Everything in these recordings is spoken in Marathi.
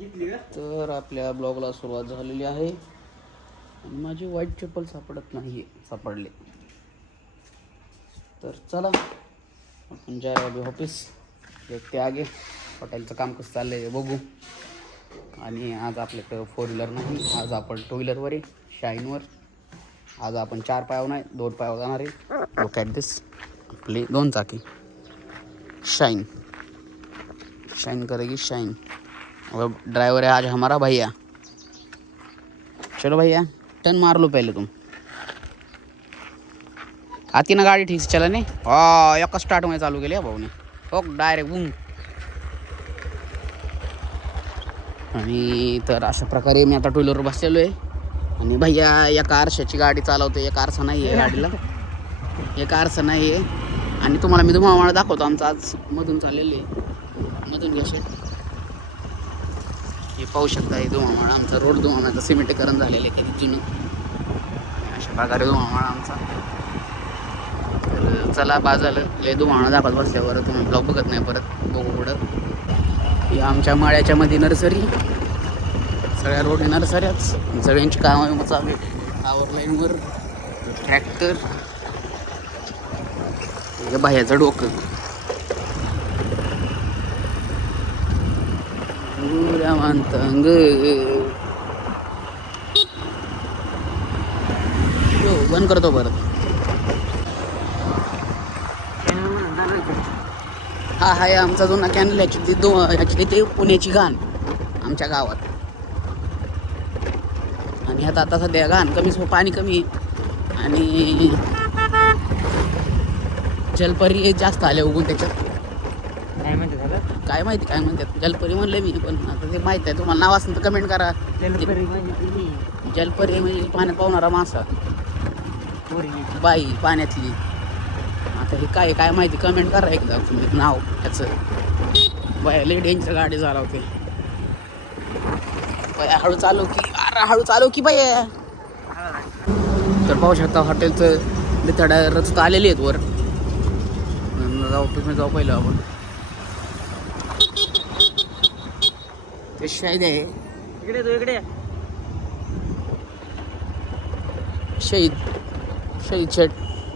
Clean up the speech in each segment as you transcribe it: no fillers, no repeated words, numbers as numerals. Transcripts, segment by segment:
तर आपल्या ब्लॉगला सुरुवात झालेली आहे आणि माझी व्हाईट चप्पल सापडत नाही सापडले. तर चला आपण जाय अभी ऑफिस देखते आगे हॉटेलचं काम कसं चाललं आहे बघू. आणि आज आपल्याकडं 4 व्हीलर नाही, आज आपण 2 व्हीलरवर आहे, शाईनवर. आज आपण 4 पायावर नाही 2 पायावर जाणार आहे. लुक ॲट दिस, आपली 2 चाकी शाइन शाइन करेगी शाइन. और ड्राइवर है आज हमारा भैया. चलो भैया टर्न मार लो पहले तुम. आती ना गाडी ठीक से चला नाही. एक स्टार्ट मध्ये चालू केली भाऊने. हो डायरेक्ट बूम. आणि तर अशा प्रकारे मी आता 2 व्हीलरवर बसलेलो आहे आणि भैया एका आरशाची गाडी चालवतो. एक आरसा नाही आहे गाडीला, एक आरसा नाही आहे. आणि तुम्हाला मी धुमावळा दाखवतो आमचा आज मधून चाललेलं आहे. मधून कसे हे पाहू शकता, हे धुमावळा आमचा रोड धुमावळ्याचा सिमेंटीकरण झालेलं आहे कधी जुनं. अशा प्रकारे धुमावळा आमचा. तर चला बाजालं लय धुमावळा दाखवत बसल्यावर तुम्ही ब्लॉग बघत नाही परत बघू पुढं. ही आमच्या माळ्याच्या मध्ये नर्सरी, सगळ्या रोड नर्सऱ्याच, सगळ्यांची कामं चालू आहे. टावर लाईनवर ट्रॅक्टर, हे बाह्याचं डोकं मानतंग. बंद करतो परत. हा हाय आमचा जुना कॅनल. ॲक्च्युली ते पुण्याची घाण आमच्या गावात. आणि आता सध्या घाण कमी, पाणी कमी आणि जलपरी जास्त आले उगून त्याच्यात. काय म्हणतात काय माहिती काय म्हणतात, जलपरी म्हणलं मी, पण आता ते माहीत आहे. तुम्हाला नाव असेल तर कमेंट करा. जलपरी म्हणजे पाण्यात पावणारा मासा, बाई पाण्यातली. आता हे काय काय माहिती कमेंट करा एकदा तुम्ही नाव त्याचं. बाय लई डेंजर गाडी चालवते. बाय हळू चालव की, अरे हळू चालव की बाय. तर पाहू शकता हॉटेलचं लिथाडा रचत आलेली आहेत वर. जाऊ पहिलं आपण. ते शाहीद आहे इकडे तो इकडे. शहीद शेट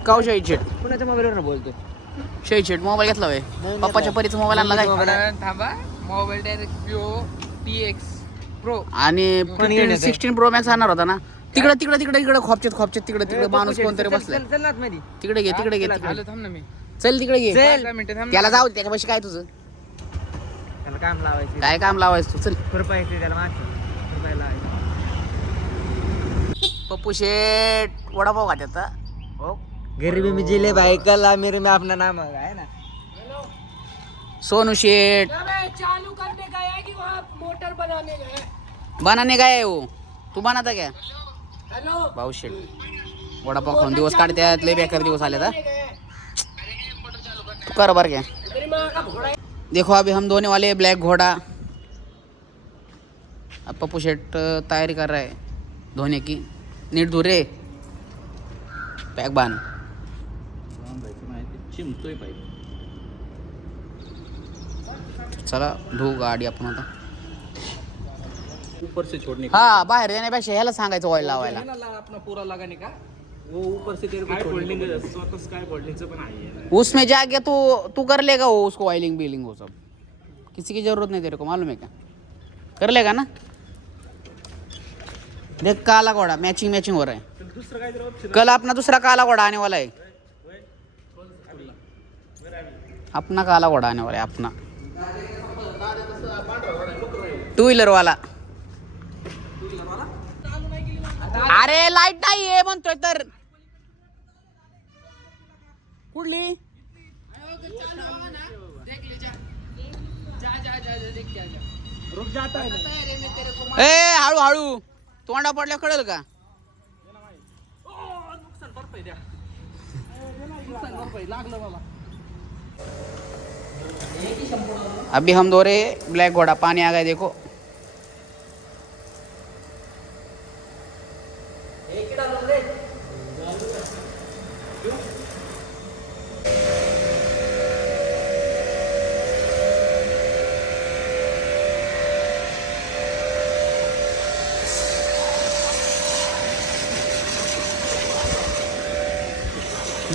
काव शहीद शेट कुणाच्या मोबाईलवर बोलतोय? शहीद शेट मोबाईल घेतला होय. पप्पाच्या परीचा मोबाईल आणला काय? थांबा, मोबाईल डायरेक्ट PX Pro आणि 16 Pro Max आणणार होता ना. तिकडे खोपचेत तिकडे माणूस कोणतरी बसलाय. चल ना मध्ये. तिकडे घे थांब ना मी. चल तिकडे घे. त्याला जाऊ दे, त्याच्यापाशी काय तुझं त्याला काम लावायचं. काय काम लावायचं तू? चल कृपा येते त्याला मागचं. कृपा लावायचं. पप्पू शेट वडापाव खात आता. हो गरीबी में जिले भाई, कल मेरे में अपना नाम है ना. सोनू शेट चालू करने गया है कि वहाँ मोटर बनाने गए? बनाने गए हो. तू बनाता क्या? हेलो भाऊ शेट वडापाव खाऊन दिवस काढतात. लय बेकार दिवस आले. तू कर बर क्या. मेरी माँ का घोड़ा है. देखो अभी हम धोने वाले ब्लैक घोड़ा. अब पप्पू शेट तैयारी कर रहा है धोने की. नीट धो रे, पॅक बांध. चला धो गाडी आपण आता. ऊपर से छोड़ने हा बाहेर येण्यापेक्षा ह्याला सांगायचं ऑइल लावायला. अपना पूरा लगाने का, वो ऊपर से तेरे को फोल्डिंग स्वतः स्काई फोल्डिंग से बनाई है. उसमें जाके तू कर लेगा वो उसको ऑयलिंग बिलिंग वो सब. किसी की जरूरत नहीं तेरे को, मालूम है क्या? कर लेगा ना. देख काला घोड़ा मैचिंग हो रहा है. कल अपना दूसरा काला घोड़ा आने वाला है. अपना काला घोड़ा आने वाला है अपना 2 व्हीलर वाला. अरे लाईट नाही आहे म्हणतोय तर. कुठली? ए हळू तोंडा पडल्या कळेल का? अभी हम दो रहे ब्लैक घोड़ा. पानी आ गया देखो.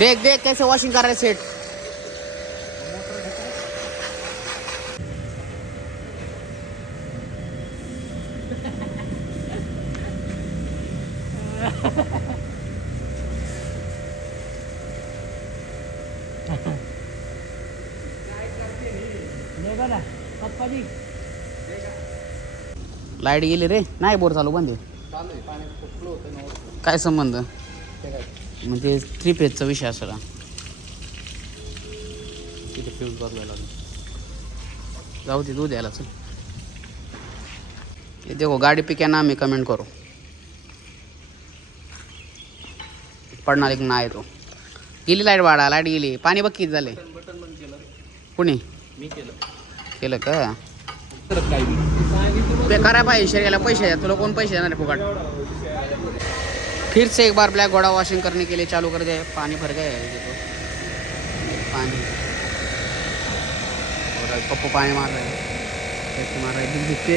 देख देख कैसे वॉशिंग कर रहे सेट. लाईट गेली रे. नाही बोर चालू बंद आहे. काय संबंध म्हणजे 3 फेजचा विषय असला तिथे फ्यूज बदलायला जाऊ दे. दूध यायला चल. ये देखो गाड़ी पे क्या नाम है कमेंट करो. पडणार एक नाही तो. गेली लाईट वाढा. लाईट गेली. पाणी बघ किती झाले. कुणी मी केलं का. तर काय पे करा पाहिजे शरीराला पैसे द्या. तुला कोण पैसे देणार आहे फुकट. फिर से एक बार ब्लैक घोड़ा वॉशिंग करने के लिए चालू कर दे. पानी भर गए देखो पानी. और पप्पू पानी मार रहे हैं. कैसे मार रहे हैं दुख पे.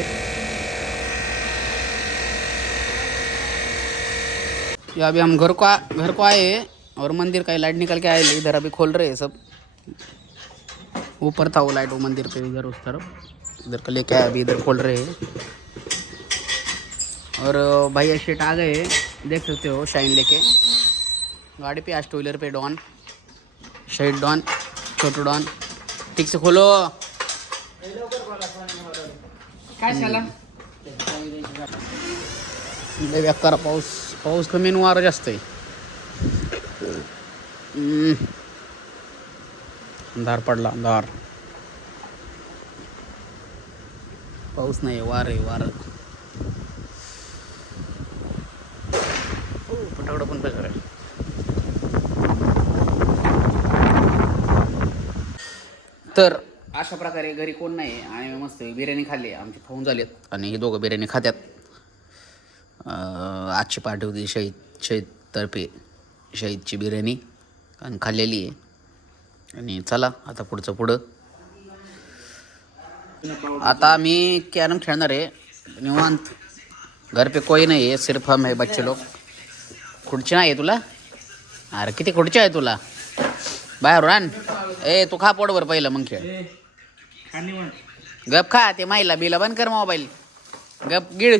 या अभी हम घर को आए और मंदिर का लाइट निकल के आए. इधर अभी खोल रहे हैं सब. ऊपर था वो लाइट वो मंदिर पे इधर उस तरफ. इधर का लेके आए अभी इधर खोल रहे हैं. और भैया शेट आ गए. देख सकते हो शाइन लेके गाड़ी पे. आज टू व्हीलर पे डॉन शेट डॉन छोटू डॉन. ठीक से खोलो. काय झाला. लय बेकार पाऊस. पाऊस कमी आणि वारं जास्त आहे. अंधार पडला अंधार. पाऊस नाही वार आहे वारं. फटाकडं पण पाहिजे. तर अशा प्रकारे घरी कोण नाही आणि मस्त बिर्याणी खाल्ली. आमची खाऊन झालेत आणि हे दोघं बिर्याणी खात्यात. आजची पार्टी होती शहीदतर्फे शहीदची बिर्याणी आणि खाल्लेली आहे. आणि चला आता पुढं. आता मी कॅरम खेळणार आहे निवांत. घर पे कोई नाही आहे. सिर्फ हम है बच्चे लोग. खुर्ची नाही आहे तुला. अरे किती खुर्ची आहे तुला. बाहेर आण. ए तू खा पोटभर पहिलं मग खेळ. गप खा. ते माईला बिला बंद कर मोबाईल. गप गिळ.